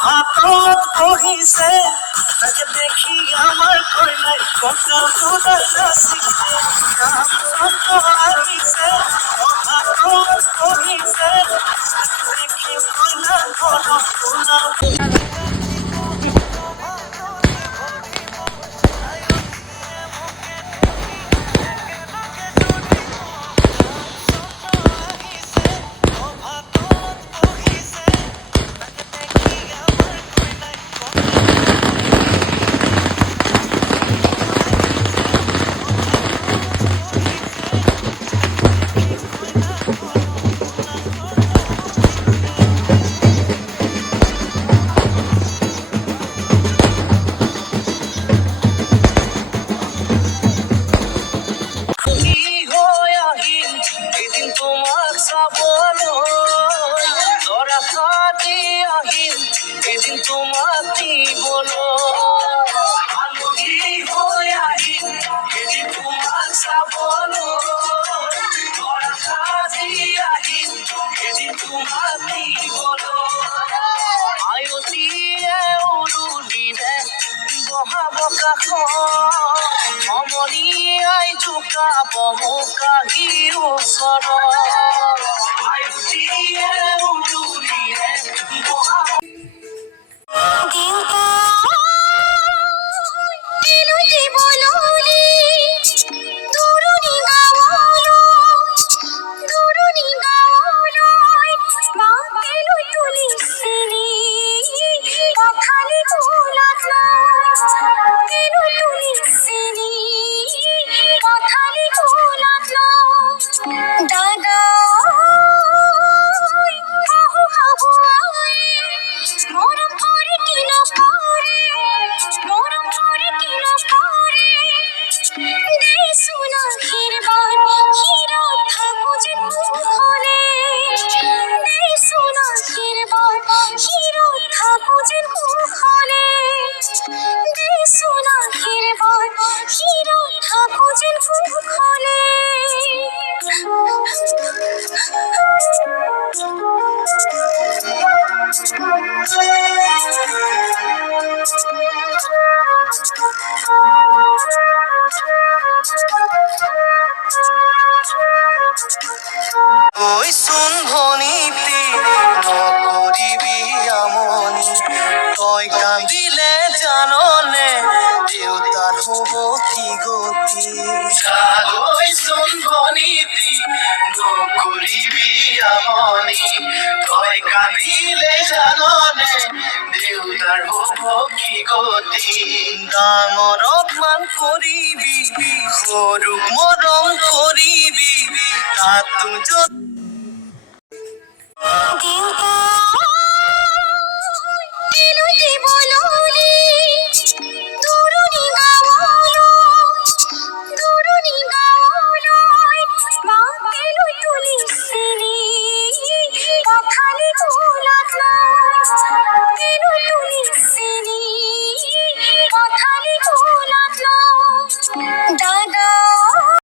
হাতত বহিছে তাকে দেখি আমার কইনাই কঁকাল দুটাই নাচিছে রামচন্দ্র আহিছে হাতত বহিছে দেখি কইনার ঘর তোলা এদিন তোমাকে বলো আলোকি হয়ে আহি এদিন তোমার বলো আহি এদিন তোমাকে বলো আয়তি উৰুলিৰে বহাব কাষ সমনি আই জোকাব মোক আহি ওচৰত আয়তি উৰুলিৰে বহাব ওই শুন ভনীতি নকৰিবি আমনি তই কান্দিলে জাননে দেউতাৰ হ'ব কি গতি ঐ শুন ভনীতি নকৰিবি আমনি তই কান্দিলে জাননে দেউতাৰ হ'ব কি গতি ডাঙৰক মান কৰিবি সৰুক মৰম কৰিবি তাতো যত দিল